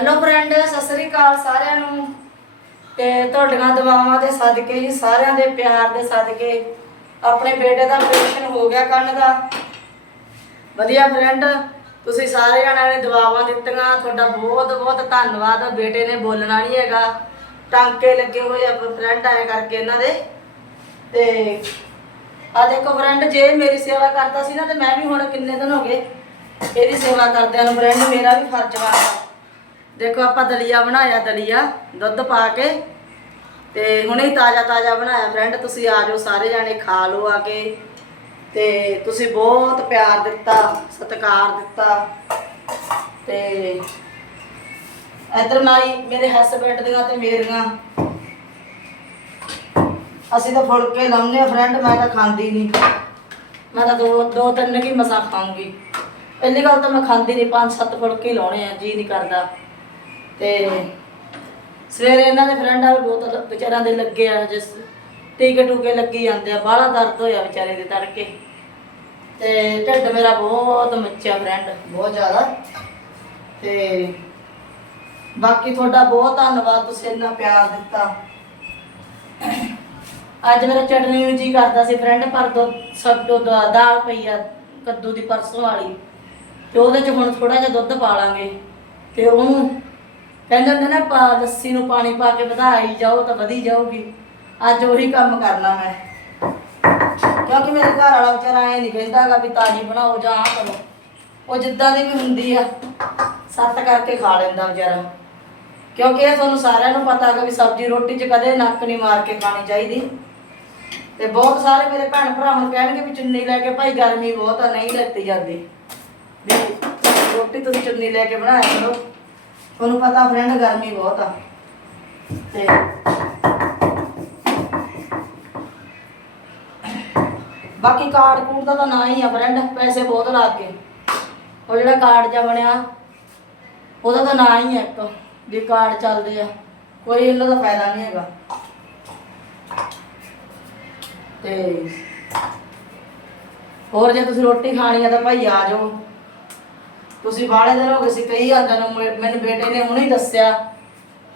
Hello friend, Sat Sri ਅਕਾਲ ਸਾਰਿਆਂ ਨੂੰ। ਤੇ ਤੁਹਾਡੀਆਂ ਦੁਆਵਾਂ ਦੇ ਸਦਕੇ ਹੀ ਸਾਰਿਆਂ ਦੇ ਪਿਆਰ ਦੇ ਸਦਕੇ। ਆਪਣੇ ਬੇਟੇ ਦਾ ਆਪਰੇਸ਼ਨ ਹੋ ਗਿਆ ਕੰਨ ਦਾ। ਵਧੀਆ ਫਰੈਂਡ, ਤੁਸੀਂ ਸਾਰੇ ਜਣਿਆਂ ਨੇ ਦੁਆਵਾਂ ਦਿੱਤੀਆਂ। ਤੁਹਾਡਾ ਬਹੁਤ ਬਹੁਤ ਧੰਨਵਾਦ। ਬੇਟੇ ਨੇ ਬੋਲਣਾ ਨਹੀਂ ਹੈਗਾ। ਟਾਂਕੇ ਲੱਗੇ ਹੋਏ ਆ ਫਰੈਂਡ ਆਏ ਕਰਕੇ ਇਹਨਾਂ ਦੇ। ਤੇ ਆ ਦੇਖੋ ਫਰੈਂਡ, ਜੇ ਮੇਰੀ ਸੇਵਾ ਕਰਦਾ ਸੀ ਨਾ, ਤੇ ਮੈਂ ਵੀ ਹੁਣ ਕਿੰਨੇ ਦਿਨ ਹੋ ਗਏ ਇਹਦੀ ਸੇਵਾ ਕਰਦਿਆਂ ਨੂੰ। ਫਰੈਂਡ, ਮੇਰਾ ਵੀ ਫਰਜ਼ ਬਣਦਾ। ਦੇਖੋ ਆਪਾਂ ਦਲੀਆ ਬਣਾਇਆ, ਦਲੀਆ, ਦੁੱਧ ਪਾ ਕੇ ਤੇ ਹੁਣੇ ਤਾਜ਼ਾ ਤਾਜ਼ਾ ਬਣਾਇਆ ਫਰੈਂਡ ਤੁਸੀਂ ਆ ਜਾਓ ਸਾਰੇ ਜਾਣੇ, ਖਾ ਲਓ ਆ ਕੇ। ਤੇ ਤੁਸੀਂ ਬਹੁਤ ਪਿਆਰ ਦਿੱਤਾ, ਸਤਿਕਾਰ ਦਿੱਤਾ। ਤੇ ਇਧਰ ਮਾਈ ਮੇਰੇ ਹਸਬੰਡ ਦੀਆਂ ਤੇ ਮੇਰੀਆਂ। ਅਸੀਂ ਤਾਂ ਫੁਲਕੇ ਲਾਉਂਦੇ ਆ ਫਰੈਂਡ ਮੈਂ ਤਾਂ ਖਾਂਦੀ ਨਹੀਂ। ਮੈਂ ਤਾਂ ਦੋ ਦੋ ਤਿੰਨ ਕੀ ਮਸਾ ਖਾਊਂਗੀ। ਪਹਿਲੀ ਗੱਲ ਤਾਂ ਮੈਂ ਖਾਂਦੀ ਨਹੀਂ, ਪੰਜ ਸੱਤ ਫੁਲਕੇ ਲਾਉਣੇ ਆ, ਜੀ ਨਹੀਂ ਕਰਦਾ। ਤੇ ਸਵੇਰੇ ਇਹਨਾਂ ਦੇ ਫਰੈਂਡਾਂ ਵੀ ਬਹੁਤ ਵਿਚਾਰਿਆਂ ਦੇ ਲੱਗੇ ਆ, ਜਿਸ ਟੀਕੇ ਟੂਕੇ ਲੱਗੀ ਜਾਂਦੇ ਆ, ਬਾਹਲਾ ਦਰਦ ਹੋਇਆ ਵਿਚਾਰੇ ਦੇ ਤੜਕੇ। ਤੇ ਢਿੱਡ ਮੇਰਾ ਬਹੁਤ ਮੱਚਿਆ ਫਰੈਂਡ। ਬਹੁਤ ਜ਼ਿਆਦਾ। ਤੇ ਬਾਕੀ ਤੁਹਾਡਾ ਬਹੁਤ ਧੰਨਵਾਦ, ਤੁਸੀਂ ਇੰਨਾ ਪਿਆਰ ਦਿੱਤਾ। ਅੱਜ ਮੇਰਾ ਚਟਨੀ ਨੂੰ ਜੀ ਕਰਦਾ ਸੀ ਫਰੈਂਡ, ਪਰ ਦੋ, ਸਭ ਤੋਂ ਦਾਲ ਪਈ ਆ ਕੱਦੂ ਦੀ ਪਰਸੋਂ ਵਾਲੀ। ਤੇ ਉਹਦੇ ਚ ਹੁਣ ਥੋੜਾ ਜਿਹਾ ਦੁੱਧ ਪਾ ਲਾਂਗੇ। ਤੇ ਉਹਨੂੰ ਕਹਿੰਦੇ ਹੁੰਦੇ ਨੇ, ਪਾ ਲੱਸੀ ਨੂੰ ਪਾਣੀ ਪਾ ਕੇ ਵਧਾਈ ਜਾਓ ਤਾਂ ਵਧੀ ਜਾਊਗੀ। ਅੱਜ ਉਹੀ ਕੰਮ ਕਰਨਾ ਮੈਂ। ਕਿਉਂਕਿ ਮੇਰੇ ਘਰ ਵਾਲਾ ਵਿਚਾਰਾ ਐ ਨਹੀਂ ਕਹਿੰਦਾਗਾ ਵੀ ਤਾਜੀ ਬਣਾਓ ਜਾਂ ਆਹ ਕਰੋ। ਉਹ ਜਿੱਦਾਂ ਦੀ ਵੀ ਹੁੰਦੀ ਆ, ਸੱਤ ਕਰਕੇ ਖਾ ਲੈਂਦਾ ਵਿਚਾਰਾ। ਕਿਉਂਕਿ ਇਹ ਤੁਹਾਨੂੰ ਸਾਰਿਆਂ ਨੂੰ ਪਤਾ ਹੈਗਾ ਵੀ ਸਬਜ਼ੀ ਰੋਟੀ 'ਚ ਕਦੇ ਨੱਕ ਨਹੀਂ ਮਾਰ ਕੇ ਖਾਣੀ ਚਾਹੀਦੀ। ਤੇ ਬਹੁਤ ਸਾਰੇ ਮੇਰੇ ਭੈਣ ਭਰਾ ਹੁਣ ਕਹਿਣਗੇ ਵੀ ਚੁੰਨੀ ਲੈ ਕੇ ਭਾਈ ਗਰਮੀ ਬਹੁਤ ਆ, ਨਹੀਂ ਲੈਤੀ ਜਾਂਦੀ। ਵੀ ਰੋਟੀ ਤੁਸੀਂ ਚੁੰਨੀ ਲੈ ਕੇ ਬਣਾਇਆ ਕਰੋ। ਤੁਹਾਨੂੰ ਪਤਾ ਫਰੈਂਡ ਗਰਮੀ ਬਹੁਤ ਆ। ਤੇ ਬਾਕੀ ਕਾਰਡ ਕੂਡ ਦਾ ਤਾਂ ਨਾ ਹੀ ਆ ਫਰੈਂਡ ਪੈਸੇ ਬਹੁਤ ਲੱਗ ਗਏ। ਉਹ ਜਿਹੜਾ ਕਾਰਡ ਜਿਹਾ ਬਣਿਆ, ਉਹਦਾ ਤਾਂ ਨਾਂ ਹੀ ਹੈ ਇੱਕ, ਵੀ ਕਾਰਡ ਚੱਲਦੇ ਆ। ਕੋਈ ਇਹਨਾਂ ਦਾ ਫਾਇਦਾ ਨਹੀਂ ਹੈਗਾ। ਤੇ ਹੋਰ ਜੇ ਤੁਸੀਂ ਰੋਟੀ ਖਾਣੀ ਆ ਤਾਂ ਭਾਈ ਆ ਜਾਓ। ਤੁਸੀਂ ਬਾਹਲੇ ਦਿਨ ਹੋ ਗਏ ਸੀ ਕਈ ਆਂਦਾ ਨੂੰ ਮੇ- ਮੈਨੂੰ ਬੇਟੇ ਨੇ ਹੁਣੇ ਹੀ ਦੱਸਿਆ।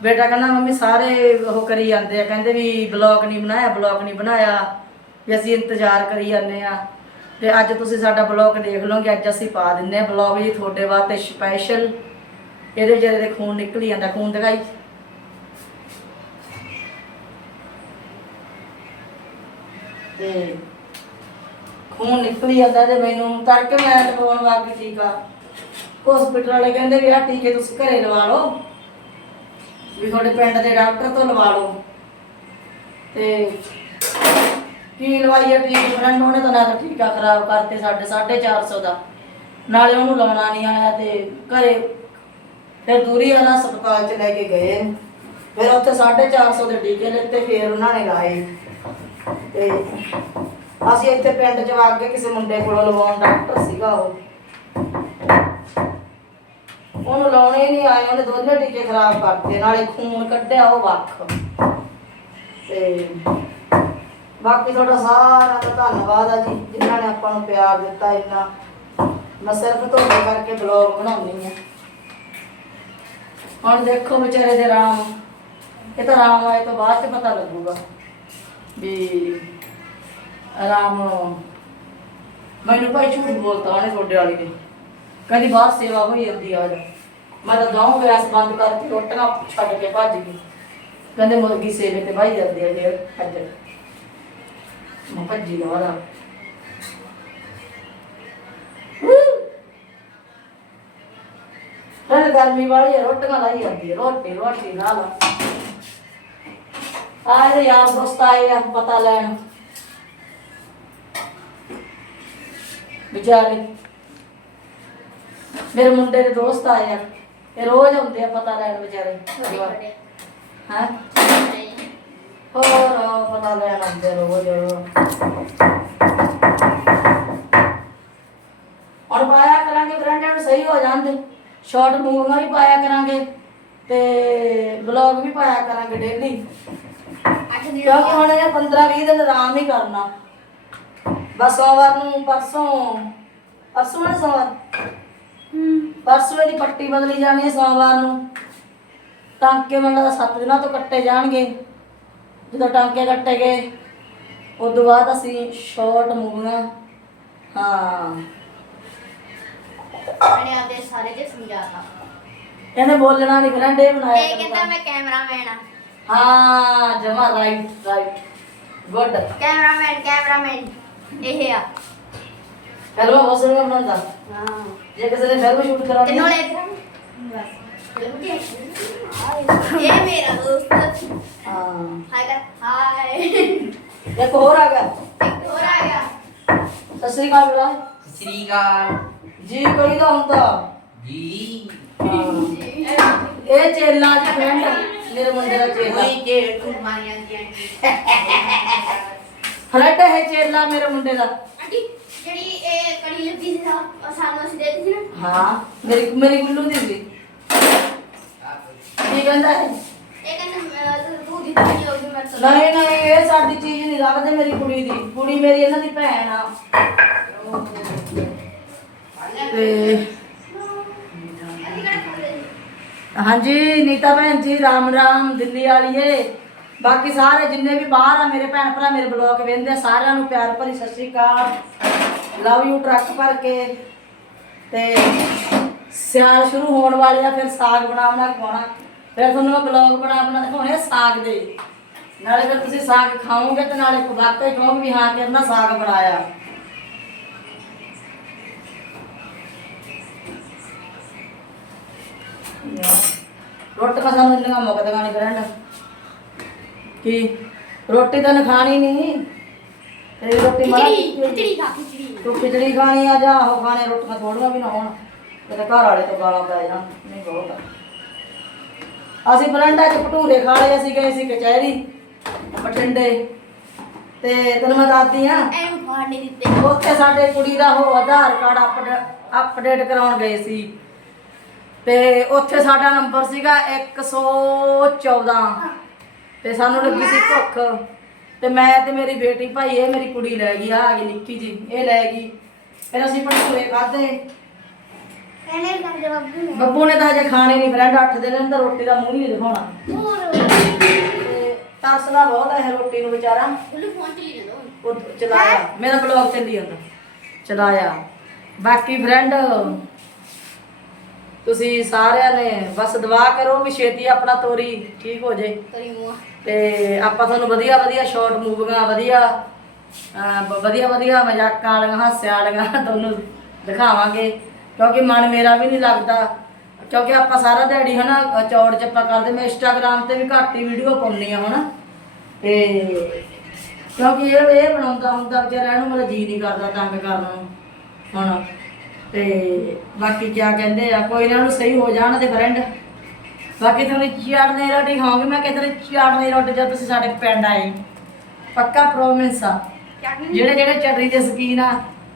ਬੇਟਾ ਕਹਿੰਦਾ, ਮੰਮੀ, ਸਾਰੇ ਉਹ ਕਰੀ ਜਾਂਦੇ ਆ। ਕਹਿੰਦੇ ਵੀ ਬਲੌਗ ਨਹੀਂ ਬਣਾਇਆ, ਬਲੌਗ ਨਹੀਂ ਬਣਾਇਆ। ਵੀ ਅਸੀਂ ਇੰਤਜ਼ਾਰ ਕਰੀ ਜਾਂਦੇ ਆ। ਤੇ ਅੱਜ ਤੁਸੀਂ ਸਾਡਾ ਬਲੌਗ ਦੇਖ ਲਓਗੇ, ਅੱਜ ਅਸੀਂ ਪਾ ਦਿੰਨੇ ਆ ਬਲੌਗ ਜੀ ਤੁਹਾਡੇ ਵਾਸਤੇ ਸਪੈਸ਼ਲ ਇਹਦੇ ਵਿਚਾਰੇ ਦੇ ਖੂਨ ਨਿਕਲੀ ਜਾਂਦਾ, ਖੂਨ ਦਿਖਾਈ। ਤੇ ਖੂਨ ਨਿਕਲੀ ਜਾਂਦਾ ਤੇ ਮੈਨੂੰ ਤੜਕੇ ਮੈਂ ਲਗਵਾਉਣ ਲੱਗ ਠੀਕ ਆ ਹਸਪੀਟਲ ਵਾਲੇ ਕਹਿੰਦੇ ਵੀ ਆਹ ਟੀਕੇ ਤੁਸੀਂ ਘਰੇ ਲਵਾ ਲਓ। ਵੀ ਤੁਹਾਡੇ ਪਿੰਡ ਦੇ ਡਾਕਟਰ ਤੋਂ ਲਵਾ ਲਓ। ਤੇ ਕੀ ਲਵਾਈਏ ਟੀਕੇ ਫਰੈਂਡ ਉਹਨੇ ਤਾਂ ਨਾ ਟੀਕਾ ਖਰਾਬ ਕਰਤੇ ਸਾਡੇ 450 ਦਾ। ਨਾਲੇ ਉਹਨੂੰ ਲਾਉਣਾ ਨਹੀਂ ਆਇਆ ਤੇ ਘਰੇ ਫਿਰ ਦੂਰੀ ਵਾਲਾ ਹਸਪਤਾਲ ਚ ਲੈ ਕੇ ਗਏ। ਫਿਰ ਉੱਥੇ 450 ਦੇ ਟੀਕੇ ਲਿੱਤੇ, ਫਿਰ ਉਹਨਾਂ ਨੇ ਲਾਏ। ਤੇ ਅਸੀਂ ਇੱਥੇ ਪਿੰਡ ਚ ਆ ਕੇ ਕਿਸੇ ਮੁੰਡੇ ਕੋਲੋਂ ਲਵਾਉਣ ਡਾਕਟਰ ਸੀਗਾ ਉਹ। ਉਹਨੂੰ ਲਾਉਣੇ ਨਹੀਂ, ਆਏ ਉਹਨੇ ਦੋਨੇ ਟੀਕੇ ਖਰਾਬ ਕਰਤੇ, ਨਾਲੇ ਖੂਨ ਕੱਢਿਆ ਉਹ ਵੱਖ। ਤੇ ਬਾਕੀ ਤੁਹਾਡਾ ਸਾਰਿਆਂ ਦਾ ਧੰਨਵਾਦ ਆ ਜੀ, ਜਿਨ੍ਹਾਂ ਨੇ ਆਪਾਂ ਨੂੰ ਪਿਆਰ ਦਿੱਤਾ ਇੰਨਾ। ਮੈਂ ਸਿਰਫ ਤੁਹਾਡੇ ਕਰਕੇ ਬਲੌਗ ਬਣਾਉਣੀ ਆ ਹੁਣ ਦੇਖੋ ਵਿਚਾਰੇ ਦੇ ਰਾਮ। ਇਹ ਤਾਂ ਰਾਮ ਆਏ ਤੋਂ ਬਾਅਦ ਚ ਪਤਾ ਲੱਗੂਗਾ ਵੀ ਰਾਮ ਮੈਨੂੰ ਭਾਈ ਝੂਠ ਬੋਲਤਾ ਉਹਨੇ ਤੁਹਾਡੇ ਵਾਲੀ ਨੇ। ਕਹਿੰਦੀ ਬਾਹਰ ਸੇਵਾ ਹੋਈ ਜਾਂਦੀ ਆ ਜਾ ਮੈਂ ਤਾਂ ਦੋ ਗੈਸ ਬੰਦ ਕਰਕੇ ਰੋਟੀਆਂ ਛੱਡ ਕੇ ਭੱਜ ਗਈ। ਕਹਿੰਦੇ ਮੁਰਗੀ ਸੇਵੇ ਤੇ ਭਾਈ ਜਾਂਦੇ ਆ ਜੇ ਅੱਜ। ਮੈਂ ਭੱਜੀ ਨਾ ਵਾਲਾ ਹਾਂ। ਗਰਮੀ ਵਾਲੀ ਆ, ਰੋਟੀਆਂ ਲਾਈ ਜਾਂਦੀ ਆ ਰੋਟੀ ਰੋਟੀ ਲਾ ਲਾ ਆਏ ਯਾਰ ਦੋਸਤ ਆਏ ਆ ਪਤਾ ਲੈਣ। ਵਿਚਾਰੇ ਮੇਰੇ ਮੁੰਡੇ ਦੇ ਦੋਸਤ ਆਏ ਆ ਇਹ ਰੋਜ਼ ਆਉਂਦੇ ਆ ਪਤਾ ਲੈਣ ਵਿਚਾਰੇ। ਹਾਂ? ਹੋਰ ਪਤਾ ਲੈਣ ਆਉਂਦੇ ਰੋਜ਼। ਹੁਣ ਪਾਇਆ ਕਰਾਂਗੇ ਬ੍ਰਾਂਡਾਂ ਨੂੰ ਸਹੀ ਹੋ ਜਾਂਦੇ। ਸ਼ਾਰਟ ਮੂਵੀਆਂ ਵੀ ਪਾਇਆ ਕਰਾਂਗੇ ਤੇ ਬਲੌਗ ਵੀ ਪਾਇਆ ਕਰਾਂਗੇ ਡੇਲੀ ਕਿਉਂਕਿ ਹੁਣ ਇਹ 15 20 ਦਿਨ ਆਰਾਮ ਹੀ ਕਰਨਾ। ਬਸ ਸੋਮਵਾਰ ਨੂੰ ਪਰਸੋਂ ਪਰਸੋਂ ਨੇ ਸੋਮਵਾਰ? ਪਰਸੋਂ ਇਹਦੀ ਪੱਟੀ ਬਦਲੀ ਜਾਣੀ ਹੈ ਸੋਮਵਾਰ ਨੂੰ। ਟਾਂਕੇ ਮੈਨੂੰ ਲੱਗਦਾ 7 ਦਿਨਾਂ ਤੋਂ ਕੱਟੇ ਜਾਣਗੇ। ਜਦੋਂ ਟਾਂਕੇ ਕੱਟੇ ਗਏ ਉਸ ਤੋਂ ਬਾਅਦ ਅਸੀਂ ਸ਼ਾਰਟ ਮੂਵੀਆਂ ਹਾਂ। ਮੈਨੇ ਆਪਦੇ ਸਾਰੇ ਜੇ ਸਮਝਾਤਾ ਇਹਨੇ ਬੋਲਣਾ ਨਹੀਂ ਫਰੈਂਡ ਇਹ ਬਣਾਇਆ ਇਹ ਕਹਿੰਦਾ। ਮੈਂ ਕੈਮਰਾਮੈਨ ਆ। ਹਾਂ ਜਮਾ right right good cameraman cameraman ਇਹ ਆ। ਹੈਲੋ ਬਸ ਨੂੰ ਬਣਾਉਂਦਾ ਹਾਂ। ਜੇ ਕਿਸੇ ਨੇ ਫਿਲਮ ਸ਼ੂਟ ਕਰਾਉਣੀ ਤੇ ਨਾਲੇ ਇਹ ਮੇਰਾ ਦੋਸਤ। ਹਾਂ। ਹਾਈ ਕਰ ਹਾਈ ਇੱਕ ਹੋਰ ਆ ਗਿਆ। ਇੱਕ ਹੋਰ ਆ ਗਿਆ। ਸਤਿ ਸ੍ਰੀ ਅਕਾਲ ਬੁਲਾ ਸ੍ਰੀ ਅਕਾਲ। ਜੀ ਕਹੀਦਾ ਹੁੰਦਾ। ਜੀ। ਇਹ ਚੇਲਾ ਜੀ ਫਰੈਂਡ ਮੇਰੇ ਮੁੰਡੇ ਦਾ ਚੇਲਾ। ਕੋਈ ਕੇ ਤੂੰ ਮਾਰੀਆਂ ਜੀ ਫਰੈਂਡ ਹੈ ਚੇਲਾ ਮੇਰੇ ਮੁੰਡੇ ਦਾ। ਇਹ ਕੜੀ ਲੱਗੀ ਸੀ ਉਹ ਸਾਨੂੰ ਅਸੀਂ ਦੇਤੀ ਸੀ ਨਾ। ਹਾਂ ਮੇਰੀ ਮੇਰੀ ਗੁੱਲੂ ਦੀ ਸੀ ਕੀ ਕਹਿੰਦਾ ਹੈ ਇਹ ਕਹਿੰਦਾ ਅਹ, ਤੂੰ ਦਿੱਤੀ ਨਹੀਂ ਹੋਗੀ ਮੈਂ ਚਲਾ ਨਹੀਂ ਨਹੀਂ ਇਹ ਸਾਡੀ ਚੀਜ਼ ਨਹੀਂ ਰੱਖਦੇ ਮੇਰੀ ਕੁੜੀ ਦੀ। ਕੁੜੀ ਮੇਰੀ ਇਹਨਾਂ ਦੀ ਭੈਣ ਆ। ਤੇ ਹਾਂਜੀ ਨੀਤਾ ਭੈਣ ਜੀ ਰਾਮ ਰਾਮ ਦਿੱਲੀ ਵਾਲੀਏ ਬਾਕੀ ਸਾਰੇ ਜਿੰਨੇ ਵੀ ਬਾਹਰ ਆ ਮੇਰੇ ਭੈਣ ਭਰਾ ਮੇਰੇ ਬਲੌਗ ਵੇਖਦੇ ਆ ਸਾਰਿਆਂ ਨੂੰ ਪਿਆਰ ਭਰੀ ਸਤਿ ਸ਼੍ਰੀ ਅਕਾਲ। ਲਵ ਯੂ ਟਰੱਕ ਭਰ ਕੇ ਤੇ ਸਿਆਲ ਸ਼ੁਰੂ ਹੋਣ ਵਾਲੇ ਆ ਫਿਰ ਸਾਗ ਬਣਾਉਣਾ ਖਵਾਉਣਾ। ਫਿਰ ਤੁਹਾਨੂੰ ਮੈਂ ਬਲੌਗ ਬਣਾ ਬਣਾ ਦਿਖਾਉਣੇ ਸਾਗ ਦੇ। ਨਾਲੇ ਫਿਰ ਤੁਸੀਂ ਸਾਗ ਖਾਓਗੇ ਤੇ ਨਾਲੇ ਵਾਕਈ ਕਹੋਗੇ ਵੀ ਹਾਂ ਕਿਰਨਾ ਸਾਗ ਬਣਾਇਆ। ਰੋਟੀ ਤਾਂ ਸਾਨੂੰ ਇੰਨੀਆਂ ਮੁੱਕਦੀਆਂ ਨਹੀਂ ਫਰੈਂਡ ਕੀ? ਰੋਟੀ ਤਾਂ ਖਾਣੀ ਨਹੀਂ ਤੇਰੀ ਰੋਟੀ ਮਾਰ ਖਿਚੜੀ ਖਾ ਤੂੰ ਖਿਚੜੀ ਖਾਣੀ ਆ ਜਾਂ ਉਹ ਖਾਣੇ ਰੋਟੀਆਂ ਥੋੜੀਆਂ ਵੀ ਨਾ ਹੋਣ ਕਿਤੇ ਘਰ ਵਾਲੇ ਤੋਂ ਗਾਲਾਂ ਪੈ ਜਾਣ ਨਹੀਂ ਬਹੁਤ ਆ। ਅਸੀਂ ਬਲੰਡਾ ਚ ਭਟੂਰੇ ਖਾ ਲਏ ਅਸੀਂ ਗਏ ਸੀ ਕਚਹਿਰੀ ਬਠਿੰਡੇ ਤੇ ਤੈਨੂੰ ਮੈਂ ਦੱਸਦੀ ਆ ਦਿੱਤੇ। ਉੱਥੇ ਸਾਡੇ ਕੁੜੀ ਦਾ ਉਹ ਆਧਾਰ ਕਾਰਡ ਅਪਡੇ- ਅਪਡੇਟ ਕਰਾਉਣ ਗਏ ਸੀ। ਤੇ ਉੱਥੇ ਸਾਡਾ ਨੰਬਰ ਸੀਗਾ 114 ਤੇ ਸਾਨੂੰ ਲੱਗੀ ਸੀ ਭੁੱਖ। ਤੇ ਮੈਂ ਤੇ ਮੇਰੀ ਬੇਟੀ ਭਾਈ ਇਹ ਮੇਰੀ ਕੁੜੀ ਲੈ ਗਈ ਆ ਆ ਗਈ ਨਿੱਕੀ ਜੀ ਇਹ ਲੈ ਗਈ। ਫਿਰ ਅਸੀਂ ਭਟੂਰੇ ਕਹਿੰਦੇ ਦੇ ਬੱਬੂ ਨੇ। ਬੱਬੂ ਨੇ ਤਾਂ ਹਜੇ ਖਾਣੇ ਨਹੀਂ ਫਰੈਂਡ 8 ਦਿਨ ਅੰਦਰ ਰੋਟੀ ਦਾ ਮੂੰਹ ਨਹੀਂ ਦਿਖਾਉਣਾ। ਤੇ ਤਰਸਦਾ ਬਹੁਤ ਹੈ ਰੋਟੀ ਨੂੰ ਵਿਚਾਰਾ। ਉਹਨੂੰ ਫੋਨ ਚਲੀ ਜਾਂਦਾ ਉਹ ਚਲਾਇਆ। ਮੇਰਾ ਬਲੌਗ ਚੱਲੀ ਜਾਂਦਾ। ਚਲਾਇਆ। ਬਾਕੀ ਫਰੈਂਡ ਤੁਸੀਂ ਸਾਰਿਆਂ ਨੇ ਬਸ ਦੁਆ ਕਰੋ ਵੀ ਛੇਤੀ ਆਪਣਾ ਤੋਰੀ ਠੀਕ ਹੋ ਜੇ। ਤੇਰੀ ਮੂੰਹ। ਤੇ ਆਪਾਂ ਤੁਹਾਨੂੰ ਵਧੀਆ ਵਧੀਆ ਸ਼ਾਰਟ ਮੂਵੀਆਂ, ਵਧੀਆ ਵਧੀਆ ਵਧੀਆ ਮਜ਼ਾਕਾਂ ਵਾਲੀਆਂ ਹਾਸਿਆਂ ਵਾਲੀਆਂ ਤੁਹਾਨੂੰ ਦਿਖਾਵਾਂਗੇ। ਕਿਉਂਕਿ ਮਨ ਮੇਰਾ ਵੀ ਨਹੀਂ ਲੱਗਦਾ। ਕਿਉਂਕਿ ਆਪਾਂ ਸਾਰਾ ਦਿਹਾੜੀ ਹਨਾ, ਚੌੜ ਚੱਪਾ ਕਰਦੇ, ਮੈਂ ਇੰਸਟਾਗ੍ਰਾਮ ਤੇ ਵੀ ਘੱਟ ਹੀ ਵੀਡੀਓ ਪਾਉਂਦੀ ਆ ਹੁਣ ਤੇ ਕਿਉਂਕਿ ਇਹ ਇਹ ਬਣਾਉਂਦਾ ਹੁੰਦਾ ਵਿਚਾਰਾ, ਇਹਨੂੰ ਮੇਰਾ ਜੀ ਨਹੀਂ ਕਰਦਾ ਤੰਗ ਕਰਨ ਨੂੰ ਹੁਣ ਤੇ ਬਾਕੀ ਕੀ ਕਹਿੰਦੇ ਆ, ਕੋਈ ਨਾ ਉਹਨੂੰ ਸਹੀ ਹੋ ਜਾਣ ਦੇ ਫਰੈਂਡ ਬਾਕੀ ਤੁਹਾਨੂੰ ਚਟਨੀ ਰੋਟੀ ਖਾਓਗੇ? ਮੈਂ ਕਿਤੇ ਚਟਨੀ ਰੋਟੀ ਜਦ ਤੁਸੀਂ ਸਾਡੇ ਪਿੰਡ ਆਏ। ਪੱਕਾ ਪ੍ਰੋਮਿਸ ਆ। ਜਿਹੜੇ ਜਿਹੜੇ ਚਟਨੀ ਦੇ ਸ਼ਕੀਨ ਆ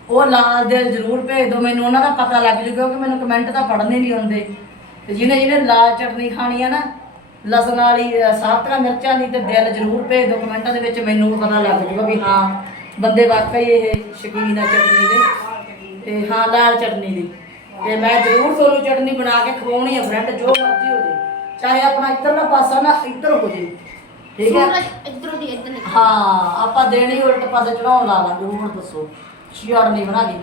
ਉਹ ਲਾਲ ਦਿਲ ਜ਼ਰੂਰ ਭੇਜ ਦਿਓ। ਮੈਨੂੰ ਉਹਨਾਂ ਦਾ ਪਤਾ ਲੱਗ ਜੂ ਕਿਉਂਕਿ ਮੈਨੂੰ ਕਮੈਂਟ ਤਾਂ ਪੜ੍ਹਨੇ ਨਹੀਂ ਆਉਂਦੇ। ਤੇ ਜਿਹਨੇ ਜਿਹਨੇ ਲਾਲ ਚਟਨੀ ਖਾਣੀ ਆ ਨਾ ਲਸਣ ਵਾਲੀ ਸਾਬਤੀਆਂ ਮਿਰਚਾਂ ਦੀ ਤੇ ਦਿਲ ਜ਼ਰੂਰ ਭੇਜ ਦਿਓ ਕਮੈਂਟਾਂ ਦੇ ਵਿੱਚ ਮੈਨੂੰ ਪਤਾ ਲੱਗ ਜੂਗਾ ਵੀ ਹਾਂ ਬੰਦੇ ਵਾਕਈ ਇਹ ਸ਼ਕੀਨ ਆ ਚਟਨੀ ਦੇ। ਤੇ ਹਾਂ ਲਾਲ ਚਟਨੀ ਦੀ। ਤੇ ਮੈਂ ਜ਼ਰੂਰ ਤੁਹਾਨੂੰ ਚਟਨੀ ਬਣਾ ਕੇ ਖਵਾਉਣੀ ਆ ਫਰੈਂਡ ਜੋ ਮਰਜ਼ੀ ਹੋ ਜੇ। ਚਾਹੇ ਆਪਣਾ ਇੱਧਰਲਾ ਪਾਸਾ ਨਾ ਇੱਧਰ ਹੋ ਜੇ ਠੀਕ ਹੈ? ਸੂਰਜ ਇਧਰੋਂ ਦੀ ਇਧਰ ਨਿਕਲ ਹਾਂ ਆਪਾਂ ਦੇਣੀ ਉਲਟ ਪਾਸੇ ਚੜਾਉਣ ਲਾ ਲਾਂਗੇ ਹੁਣ ਦੱਸੋ। ਚੜਨੀ ਬਣਾ ਕੇ।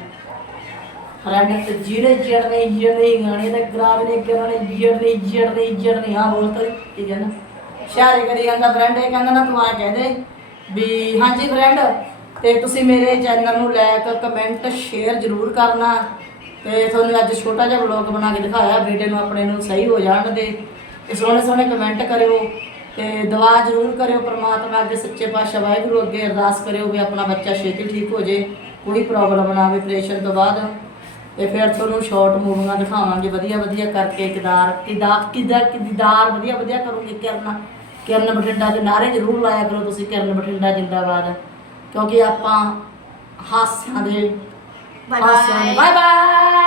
ਫਰੈਂਡ ਤੇ ਜਿਹੜੇ ਚੜਨੇ ਜਿਹੜੇ ਗਾਣੇ ਤੇ ਗਰਾਬ ਨੇ ਗਾਣੇ ਜਿਹੜੇ ਜਿਹੜੇ ਜਿਹੜੇ ਹਾਂ ਬੋਲ ਤਾਂ ਕੀ ਕਹਿੰਦਾ ਸ਼ਾਇਰੀ ਕਰੀ ਜਾਂਦਾ ਫਰੈਂਡ ਇਹ ਕਹਿੰਦਾ ਨਾ ਤੂੰ ਆ ਕਹਿ ਦੇ ਵੀ ਹਾਂਜੀ ਫਰੈਂਡ ਤੇ ਤੁਸੀਂ ਮੇਰੇ ਚੈਨਲ ਨੂੰ ਲਾਇਕ ਕਮੈਂਟ ਸ਼ੇਅਰ ਜ਼ਰੂਰ ਕਰਨਾ। ਤੇ ਤੁਹਾਨੂੰ ਅੱਜ ਛੋਟਾ ਜਿਹਾ ਵਲੌਗ ਬਣਾ ਕੇ ਦਿਖਾਇਆ ਬੇਟੇ ਨੂੰ ਆਪਣੇ ਨੂੰ ਸਹੀ ਹੋ ਜਾਣ ਦੇ। ਸੋਹਣੇ ਸੋਹਣੇ ਕਮੈਂਟ ਕਰਿਓ ਤੇ ਦੁਆ ਜ਼ਰੂਰ ਕਰਿਓ ਪ੍ਰਮਾਤਮਾ ਅੱਗੇ ਸੱਚੇ ਪਾਤਸ਼ਾਹ ਵਾਹਿਗੁਰੂ ਅੱਗੇ ਅਰਦਾਸ ਕਰਿਓ ਵੀ ਆਪਣਾ ਬੱਚਾ ਛੇਤੀ ਠੀਕ ਹੋ ਜੇ ਕੋਈ ਪ੍ਰੋਬਲਮ ਨਾ ਆਵੇ ਆਪਰੇਸ਼ਨ ਤੋਂ ਬਾਅਦ। ਤੇ ਫਿਰ ਤੁਹਾਨੂੰ ਸ਼ਾਰਟ ਮੂਵੀਆਂ ਦਿਖਾਵਾਂਗੇ ਵਧੀਆ ਵਧੀਆ ਕਰਕੇ ਕਿਦਾਰ ਕਿਦਾਰ ਕਿਦਾਰ ਕਿਦਾਰ ਵਧੀਆ ਵਧੀਆ ਕਰੂੰਗੀ ਕਿਰਨ। ਕਿਰਨ ਬਠਿੰਡਾ ਦੇ ਨਾਰੇ ਜ਼ਰੂਰ ਲਾਇਆ ਕਰੋ ਤੁਸੀਂ ਕਿਰਨ ਬਠਿੰਡਾ ਜਿੰਦਾਬਾਦ। ਕਿਉਂਕਿ ਆਪਾਂ ਹਾਸਿਆਂ ਦੇ. Bye bye